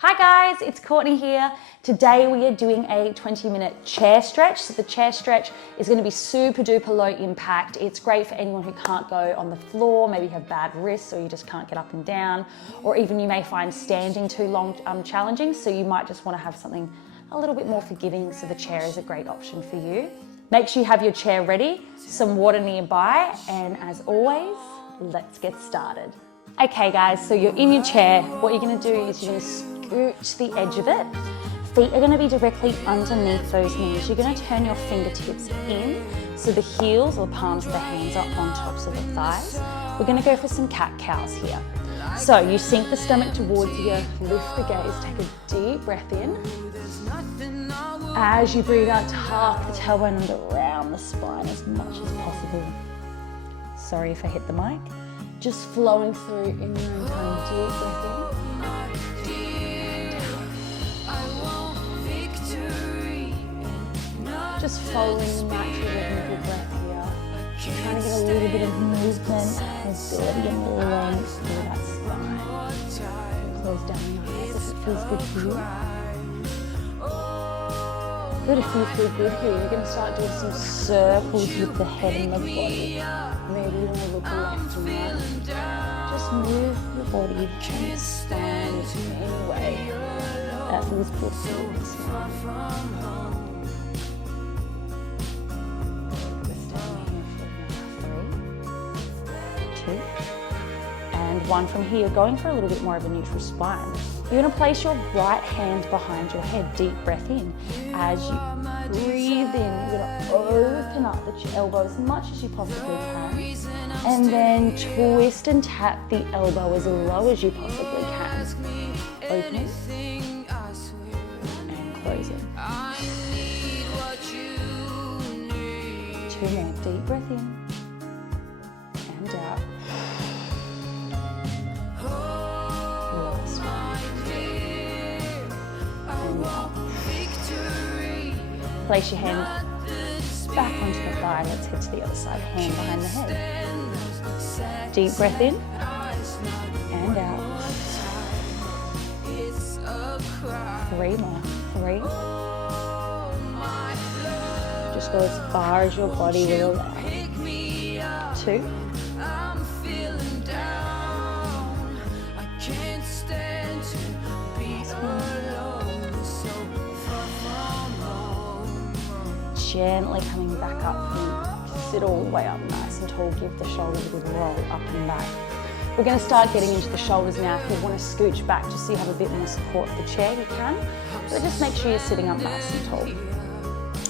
Hi guys, it's Courtney here. Today we are doing a 20-minute chair stretch. So the chair stretch is going to be super duper low impact. It's great for anyone who can't go on the floor, maybe you have bad wrists or you just can't get up and down, or even you may find standing too long challenging, so you might just want to have something a little bit more forgiving, so the chair is a great option for you. Make sure you have your chair ready, some water nearby, and as always, let's get started. Okay guys, so you're in your chair. What you're going to do is you're going to scooch the edge of it. Feet are going to be directly underneath those knees. You're going to turn your fingertips in so the heels or the palms of the hands are on tops of the thighs. We're going to go for some cat-cows here. So you sink the stomach towards you, lift the gaze, take a deep breath in. As you breathe out, tuck the tailbone and around the spine as much as possible. Sorry if I hit the mic. Just flowing through in your own time, deep breath in. Just following the natural rhythm of your breath here. Trying to get a little bit of movement, mobility and length through that spine. Close down the eyes if it feels good for you. Good, if you feel good here, you're going to start doing some circles with the head and the body. Maybe you want to look left and right. Just move your body and spine in any way that feels good for you. And one from here, going for a little bit more of a neutral spine. You're going to place your right hand behind your head, deep breath in. As you breathe in, you're going to open up the elbow as much as you possibly can. And then twist and tap the elbow as low as you possibly can. Open and closing. Two more, deep breath in and out. Place your hand back onto the thigh. Let's head to the other side. Hand behind the head. Deep breath in and out. Three more. Three. Just go as far as your body will allow. Two. Gently coming back up, sit all the way up nice and tall, give the shoulders a good roll up and back. We're going to start getting into the shoulders now. If you want to scooch back just so you have a bit more support of the chair, you can. But just make sure you're sitting up nice and tall.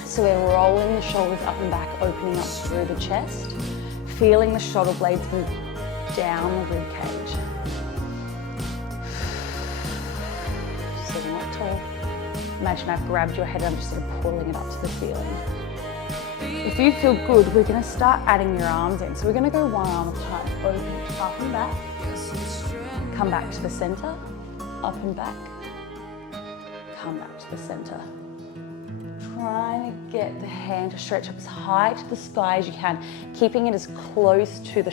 So we're rolling the shoulders up and back, opening up through the chest, feeling the shoulder blades move down the rib cage. Sitting up tall. Imagine I've grabbed your head and I'm just sort of pulling it up to the ceiling. If you feel good, we're going to start adding your arms in. So we're going to go one arm at a time. Open, up and back. Come back to the center. Up and back. Come back to the center. Trying to get the hand to stretch up as high to the sky as you can. Keeping it as close to the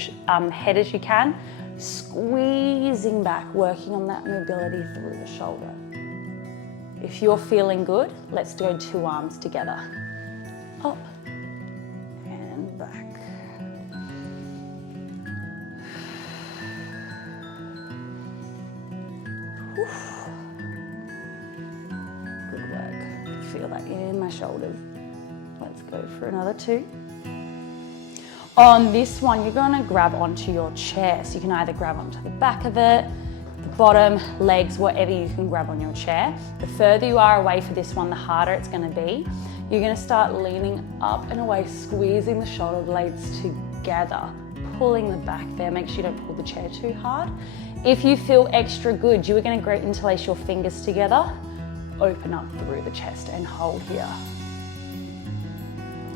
head as you can. Squeezing back, working on that mobility through the shoulder. If you're feeling good, let's do two arms together. Up and back. Whew. Good work. Feel that in my shoulders. Let's go for another two. On this one, you're going to grab onto your chair. So you can either grab onto the back of it, bottom, legs, whatever you can grab on your chair. The further you are away for this one, the harder it's going to be. You're going to start leaning up and away, squeezing the shoulder blades together, pulling the back there. Make sure you don't pull the chair too hard. If you feel extra good, you are going to interlace your fingers together, open up through the chest and hold here.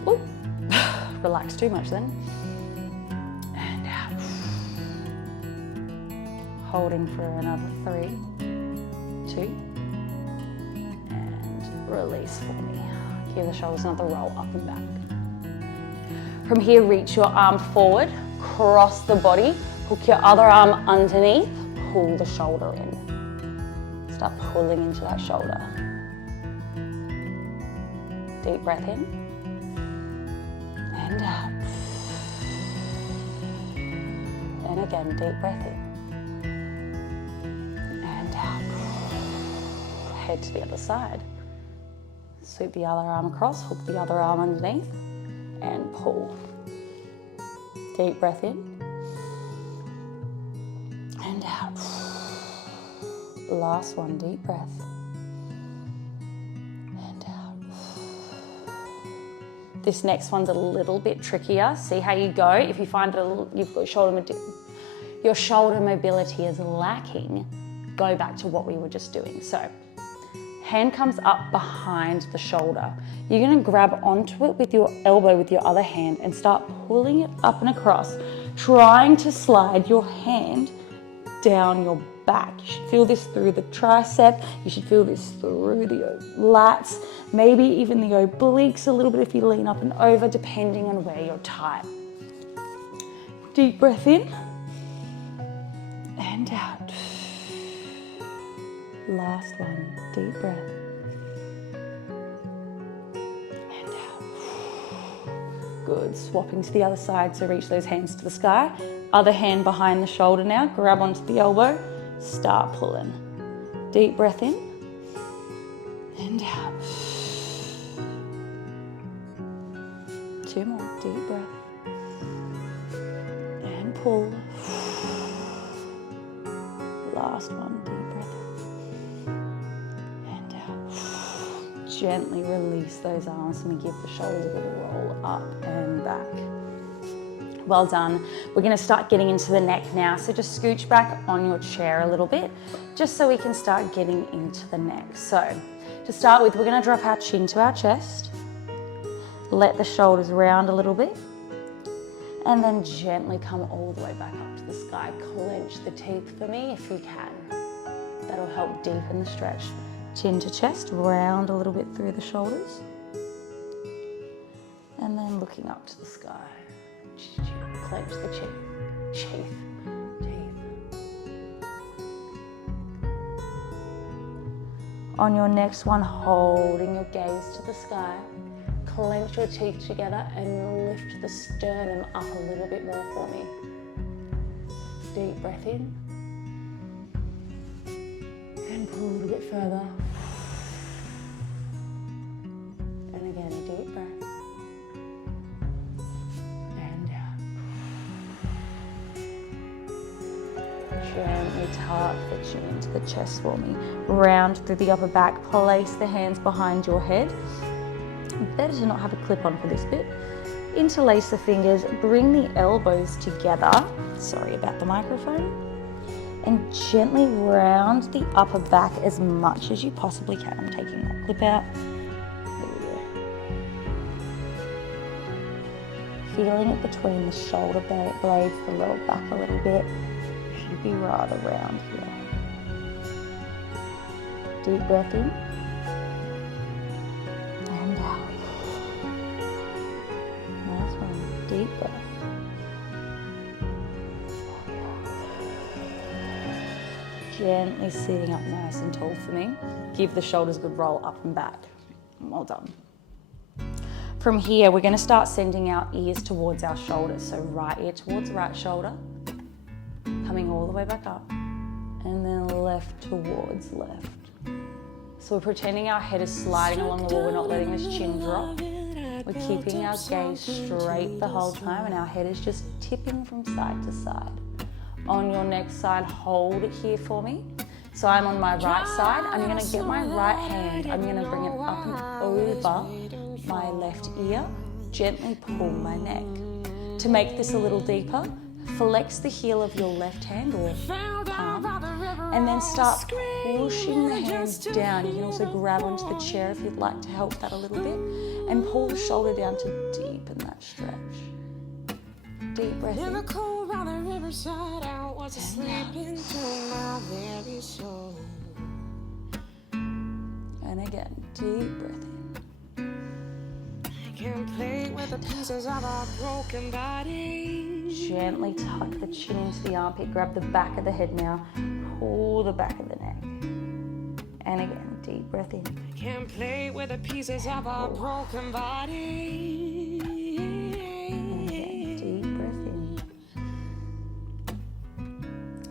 Ooh. Relax too much then. Holding for another 3, 2, and release for me. Give the shoulders another roll up and back. From here, reach your arm forward, cross the body, hook your other arm underneath, pull the shoulder in. Start pulling into that shoulder. Deep breath in and out. And again, deep breath in and out. Head to the other side. Sweep the other arm across, hook the other arm underneath and pull. Deep breath in and out. Last one, deep breath and out. This next one's a little bit trickier. See how you go. If you find you've got your shoulder mobility is lacking, go back to what we were just doing. So hand comes up behind the shoulder. You're gonna grab onto it with your elbow with your other hand and start pulling it up and across, trying to slide your hand down your back. You should feel this through the tricep. You should feel this through the lats, maybe even the obliques a little bit if you lean up and over, depending on where you're tight. Deep breath in and out. Last one, deep breath and out. Good, swapping to the other side, so reach those hands to the sky. Other hand behind the shoulder now, grab onto the elbow, start pulling. Deep breath in and out. 2 more, deep breath and pull. Last one, deep breath and out. Gently release those arms and give the shoulders a little roll up and back. Well done. We're going to start getting into the neck now. So just scooch back on your chair a little bit, just so we can start getting into the neck. So to start with, we're going to drop our chin to our chest, let the shoulders round a little bit, and then gently come all the way back up to the sky. Clench the teeth for me if you can. That'll help deepen the stretch. Chin to chest, round a little bit through the shoulders, and then looking up to the sky. Clench the teeth. On your next one, holding your gaze to the sky, clench your teeth together and lift the sternum up a little bit more for me. Deep breath in and pull a little bit further. And again, a deep breath. Gently tuck the chin into the chest for me. Round through the upper back, place the hands behind your head. Better to not have a clip on for this bit. Interlace the fingers, bring the elbows together. Sorry about the microphone. And gently round the upper back as much as you possibly can. I'm taking that clip out. There we go. Feeling it between the shoulder blades, the lower back a little bit. Be rather round here. Deep breath in and out. Last one, deep breath. Gently sitting up nice and tall for me. Give the shoulders a good roll up and back. Well done. From here, we're going to start sending our ears towards our shoulders. So right ear towards right shoulder. Coming all the way back up, and then left towards left. So we're pretending our head is sliding along the wall, we're not letting this chin drop. We're keeping our gaze straight the whole time, and our head is just tipping from side to side. On your next side, hold it here for me. So I'm on my right side, I'm gonna get my right hand, I'm gonna bring it up and over my left ear, gently pull my neck. To make this a little deeper, flex the heel of your left hand or palm, and then start pushing the hands down. You can also grab onto the chair if you'd like to help that a little bit, and pull the shoulder down to deepen that stretch. Deep breath in. And again, deep breath in. Can't play with the pieces of our broken body. Gently tuck the chin into the armpit, grab the back of the head now, pull the back of the neck. And again, deep breath in. Can't play with the pieces of our broken body. And again, deep breath in.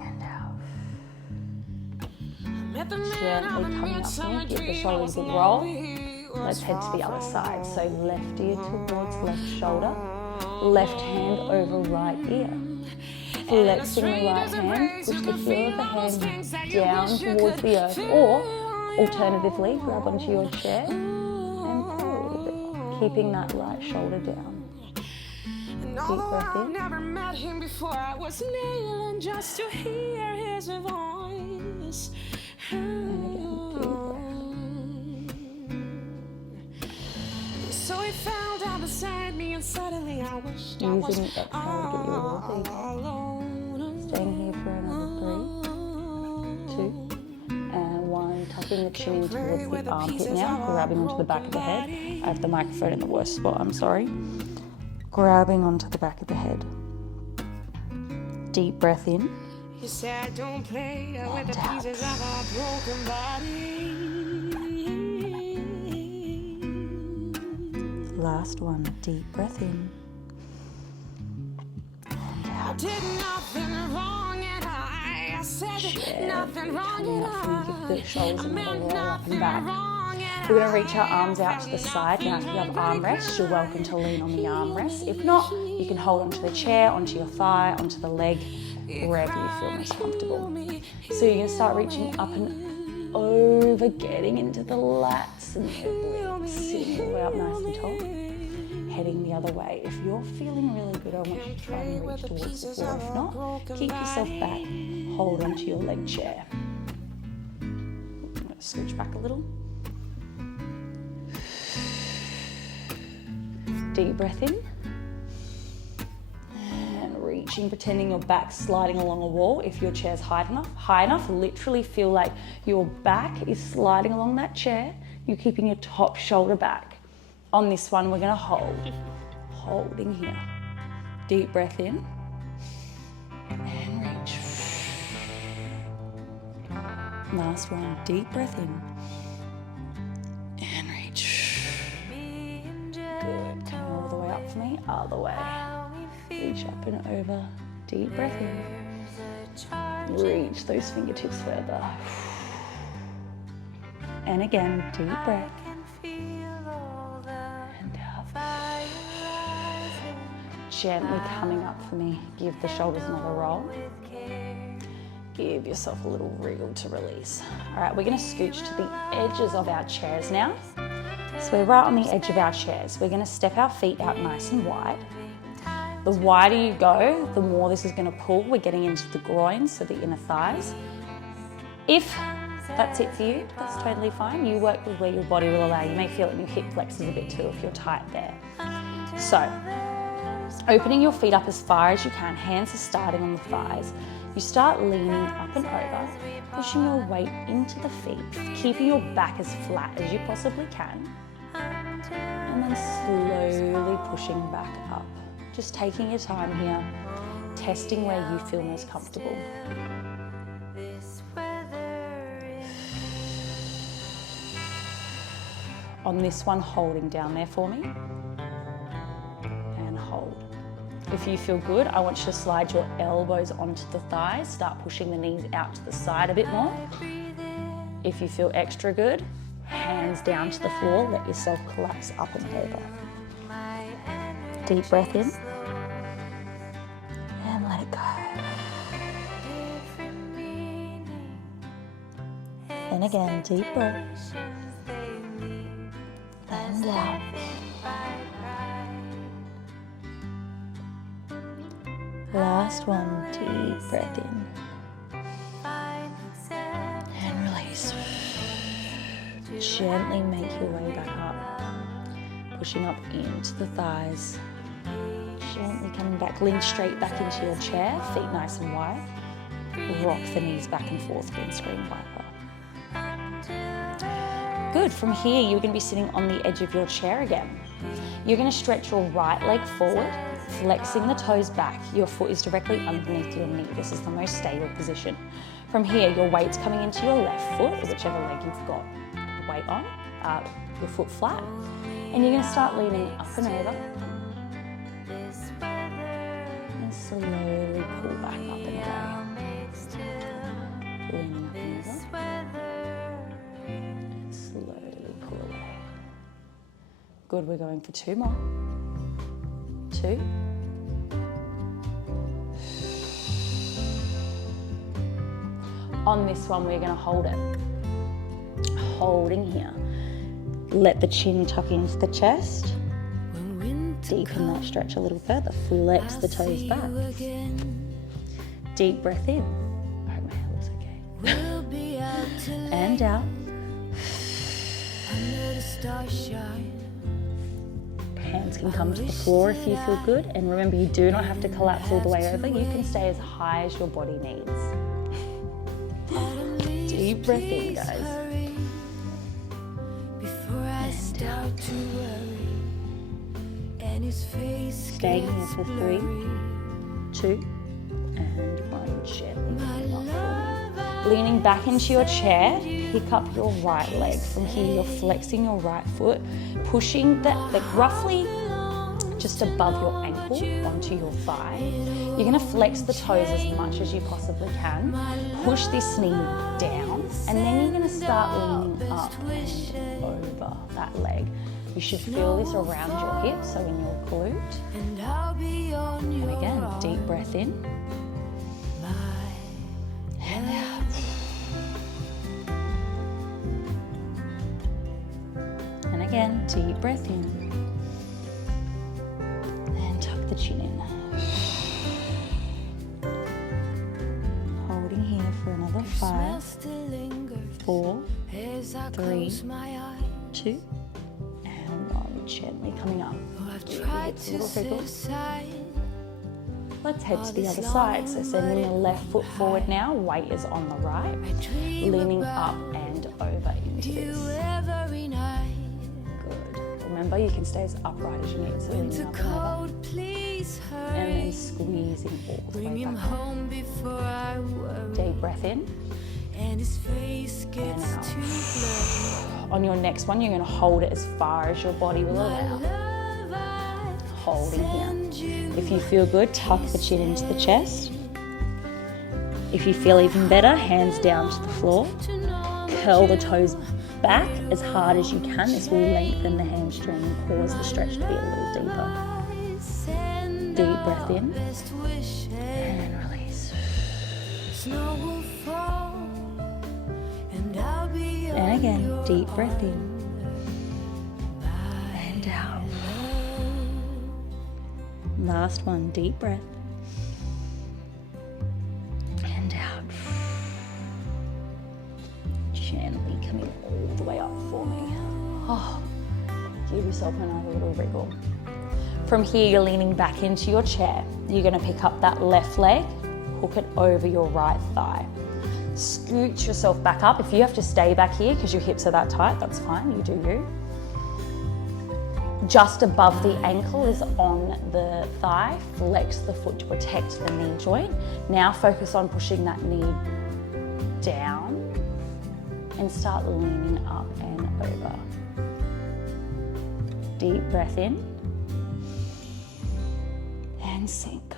And out. Gently coming up here, give the shoulders a roll. Let's head to the other side. So left ear towards left shoulder, left hand over right ear. Flexing the right hand, push the heel of the hand down towards the earth, or alternatively, grab onto your chair and pull a little bit, keeping that right shoulder down. Deep breath in. Never met him before. I was kneeling just to hear his voice. And again, deep breath. So he fell down beside me, and suddenly I wished I was Using the exhale to get you a little deeper. Staying here for another 3, 2, and 1. Tucking the chin in towards the armpit now, grabbing onto the back of the head. I have the microphone in the worst spot, I'm sorry. Grabbing onto the back of the head. Deep breath in. He said, don't play with the pieces of our broken body. Last one, deep breath in. And out. Did nothing wrong and I said nothing wrong and Give the shoulders another roll up and back. We're going to reach our arms out to the side. Now if you have armrests, you're welcome to lean on the armrest. If not, you can hold onto the chair, onto your thigh, onto the leg, wherever you feel most comfortable. So you're going to start reaching up and over, getting into the lats and the obliques, sitting all the way up nice and tall, heading the other way. If you're feeling really good, I want you to try and reach towards the floor. If not, keep yourself back, hold onto your leg chair. I'm going to scooch back a little. Deep breath in. And reaching, pretending your back's sliding along a wall. If your chair's high enough, literally feel like your back is sliding along that chair. You're keeping your top shoulder back. On this one, we're gonna hold. Holding here. Deep breath in. And reach. Last one, deep breath in. And reach. Good, come all the way up for me, other way. Reach up and over, deep breath in. Reach those fingertips further. And again, deep breath. And out. Gently coming up for me, give the shoulders another roll. Give yourself a little wriggle to release. All right, we're gonna scooch to the edges of our chairs now. So we're right on the edge of our chairs. We're gonna step our feet out nice and wide. The wider you go, the more this is gonna pull. We're getting into the groins, so the inner thighs. If that's it for you, that's totally fine. You work with where your body will allow. You may feel it in your hip flexors a bit too if you're tight there. So, opening your feet up as far as you can, hands are starting on the thighs. You start leaning up and over, pushing your weight into the feet, keeping your back as flat as you possibly can, and then slowly pushing back up. Just taking your time here, testing where you feel most comfortable. On this one, holding down there for me, and hold. If you feel good, I want you to slide your elbows onto the thighs, start pushing the knees out to the side a bit more. If you feel extra good, hands down to the floor, let yourself collapse up and over. Deep breath in, and let it go. And again, deep breath, and out. Last one, deep breath in. And release. Gently make your way back up. Pushing up into the thighs. Gently coming back, lean straight back into your chair, feet nice and wide. Rock the knees back and forth, windscreen wiper. Good, from here you're going to be sitting on the edge of your chair again. You're going to stretch your right leg forward, flexing the toes back. Your foot is directly underneath your knee. This is the most stable position. From here, your weight's coming into your left foot, whichever leg you've got weight on, your foot flat. And you're gonna start leaning up and over. And slowly pull back up and away. Leaning up and over. And slowly pull away. Good, we're going for 2 more. 2. On this one, we're gonna hold it. Holding here. Let the chin tuck into the chest. Deepen that stretch a little further. Flex the toes back. Deep breath in. I hope my hair looks okay. And out. Hands can come to the floor if you feel good. And remember, you do not have to collapse all the way over. You can stay as high as your body needs. Deep breath in, guys. Staying here for 3, 2, and 1. Gently. Leaning back into your chair, pick up your right leg. From here, you're flexing your right foot, pushing that like roughly just above your ankle onto your thigh. You're gonna flex the toes as much as you possibly can. Push this knee down, and then you're gonna start leaning up and over that leg. You should feel this around your hip, so in your glute. And again, deep breath in. And out. And again, deep breath in. And tuck the chin in. Holding here for another 5, 4, 3, 2, and 1. Gently coming up. Let's head to the other side. So sending the left foot forward now. Weight is on the right. Leaning up and over into this. Good. Remember, you can stay as upright as you need. So leaning up and over. And then squeezing all the way back up. Deep breath in. And out. On your next one, you're going to hold it as far as your body will allow. Holding here. If you feel good, tuck the chin into the chest. If you feel even better, hands down to the floor. Curl the toes back as hard as you can. This will lengthen the hamstring and cause the stretch to be a little deeper. Deep breath in. And release. And again, deep breath in. And out. Last one, deep breath. And out. Gently coming all the way up for me. Oh, give yourself another little wriggle. From here, you're leaning back into your chair. You're going to pick up that left leg, hook it over your right thigh. Scoot yourself back up. If you have to stay back here because your hips are that tight, that's fine, you do you. Just above the ankle is on the thigh. Flex the foot to protect the knee joint. Now focus on pushing that knee down and start leaning up and over. Deep breath in and sink.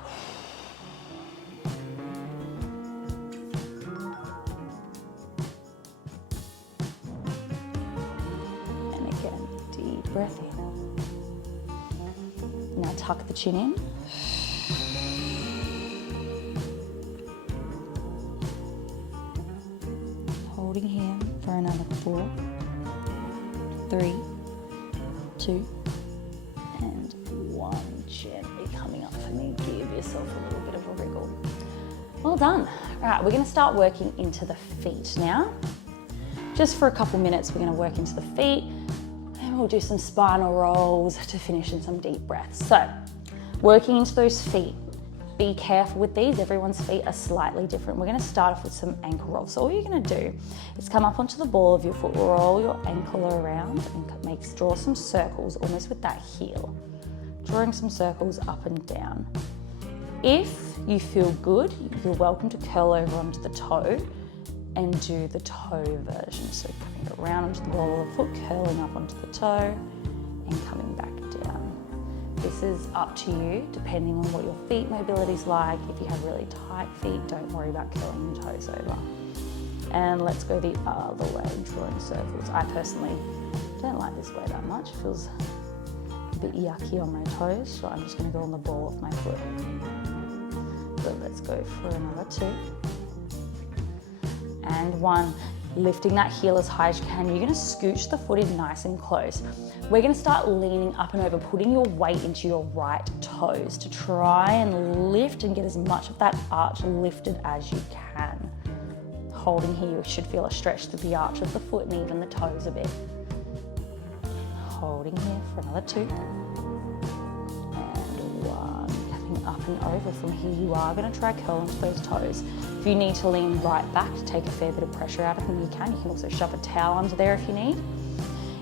And again, deep breath in. Now tuck the chin in. Holding here for another 4, 3, 2, and 1. Gently coming up for me. Give yourself a little bit of a wriggle. Well done. All right, we're going to start working into the feet now. Just for a couple minutes, we're going to work into the feet. We'll do some spinal rolls to finish in some deep breaths. So, working into those feet. Be careful with these. Everyone's feet are slightly different. We're going to start off with some ankle rolls. So all you're going to do is come up onto the ball of your foot, roll your ankle around and draw some circles almost with that heel. Drawing some circles up and down. If you feel good, you're welcome to curl over onto the toe and do the toe version. So coming around onto the ball of the foot, curling up onto the toe and coming back down. This is up to you, depending on what your feet mobility is like. If you have really tight feet, don't worry about curling your toes over. And let's go the other way, drawing circles. I personally don't like this way that much. It feels a bit yucky on my toes, so I'm just going to go on the ball of my foot. But let's go for another 2. And 1. Lifting that heel as high as you can. You're going to scooch the foot in nice and close. We're going to start leaning up and over, putting your weight into your right toes to try and lift and get as much of that arch lifted as you can. Holding here, you should feel a stretch to the arch of the foot and even the toes a bit. Holding here for another 2. And 1. Coming up and over. From here, you are going to try curl into those toes. If you need to lean right back to take a fair bit of pressure out of them, you can. You can also shove a towel under there if you need.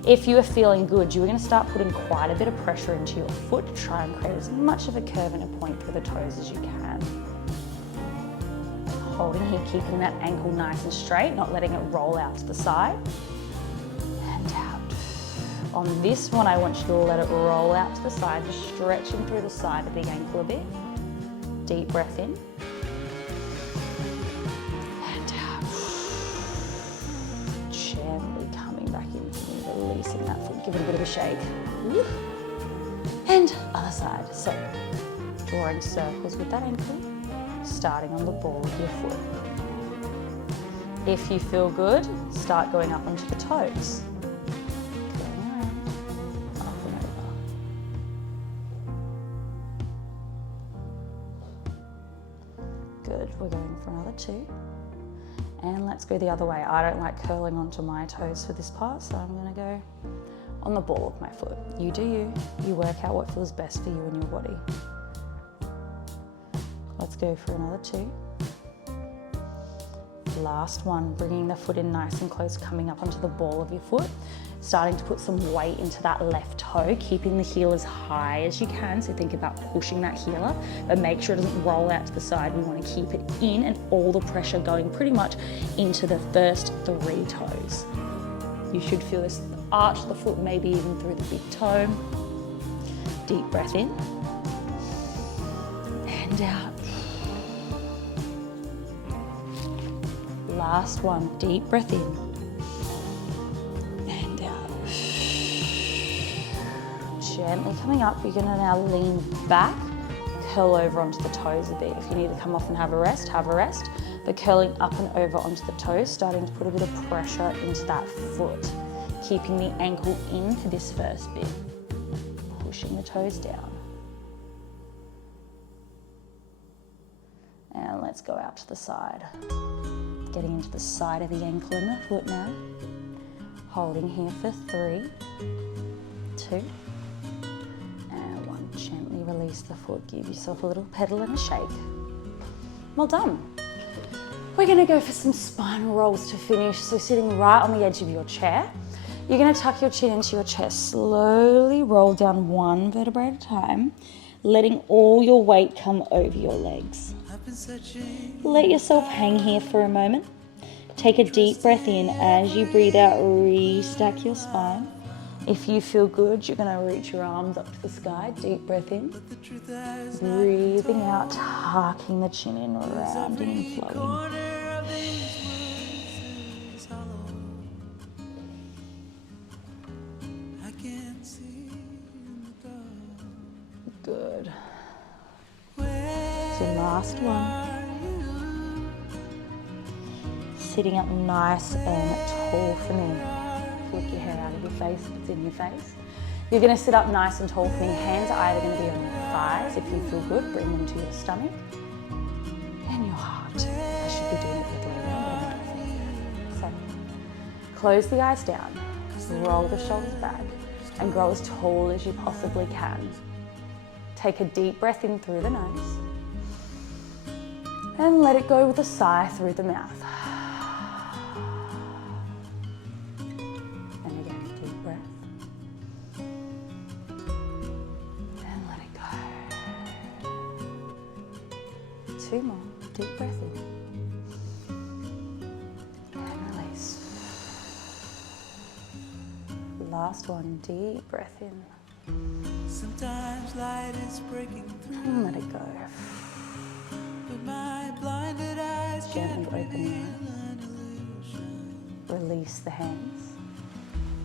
If you are feeling good, you are going to start putting quite a bit of pressure into your foot to try and create as much of a curve and a point through the toes as you can. Holding here, keeping that ankle nice and straight, not letting it roll out to the side. And out. On this one, I want you to let it roll out to the side, just stretching through the side of the ankle a bit. Deep breath in. Gently coming back into me, releasing that foot, give it a bit of a shake. And other side. So, drawing circles with that ankle, starting on the ball of your foot. If you feel good, start going up onto the toes. Going around, up and over. Good, we're going for another 2. And let's go the other way. I don't like curling onto my toes for this part, so I'm going to go on the ball of my foot. You do you. You work out what feels best for you and your body. Let's go for another 2. Last one, bringing the foot in nice and close, coming up onto the ball of your foot, starting to put some weight into that left toe, keeping the heel as high as you can. So think about pushing that heel up, but make sure it doesn't roll out to the side. We want to keep it in and all the pressure going pretty much into the first 3 toes. You should feel this arch of the foot, maybe even through the big toe. Deep breath in and out. Last one, deep breath in and out. Gently coming up, you're going to now lean back, curl over onto the toes a bit. If you need to come off and have a rest, but curling up and over onto the toes, starting to put a bit of pressure into that foot, keeping the ankle in for this first bit, pushing the toes down. And let's go out to the side. Getting into the side of the ankle and the foot now. Holding here for 3, 2, and 1. Gently release the foot. Give yourself a little pedal and a shake. Well done. We're going to go for some spine rolls to finish. So sitting right on the edge of your chair, you're going to tuck your chin into your chest. Slowly roll down 1 vertebrae at a time, letting all your weight come over your legs. Let yourself hang here for a moment. Take a deep breath in. As you breathe out, restack your spine. If you feel good, you're going to reach your arms up to the sky. Deep breath in. Breathing out, tucking the chin in, rounding and flowing. Good. So last one. Sitting up nice and tall for me. Flick your hair out of your face if it's in your face. You're going to sit up nice and tall for me. Hands are either going to be on your thighs. If you feel good, bring them to your stomach and your heart. I should be doing it the other way around, but I'm not. So close the eyes down, roll the shoulders back, and grow as tall as you possibly can. Take a deep breath in through the nose and let it go with a sigh through the mouth. And again, deep breath. And let it go. 2 more. Deep breath in. last one. Deep breath in. Sometimes light is breaking through, And let it go. but my blinded eyes Gently can't open your reveal eyes. an illusion. Release the hands.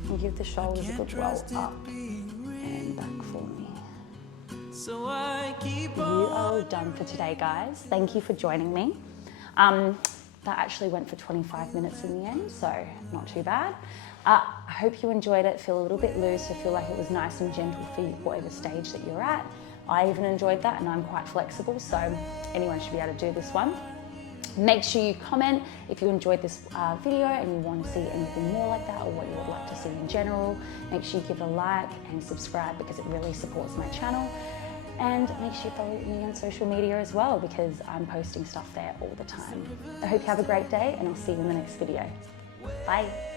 And give the shoulders a Can't good roll trust up it being and real, back for me. so I keep You on. are all done for today, guys. Thank you for joining me. That actually went for 25 minutes in the end, so not too bad. I hope you enjoyed it. Feel a little bit loose. I feel like it was nice and gentle for whatever stage that you're at. I even enjoyed that, and I'm quite flexible, so anyone should be able to do this one. Make sure you comment if you enjoyed this video and you want to see anything more like that, or what you would like to see in general. Make sure you give it a like and subscribe because it really supports my channel. And make sure you follow me on social media as well because I'm posting stuff there all the time. I hope you have a great day and I'll see you in the next video. Bye.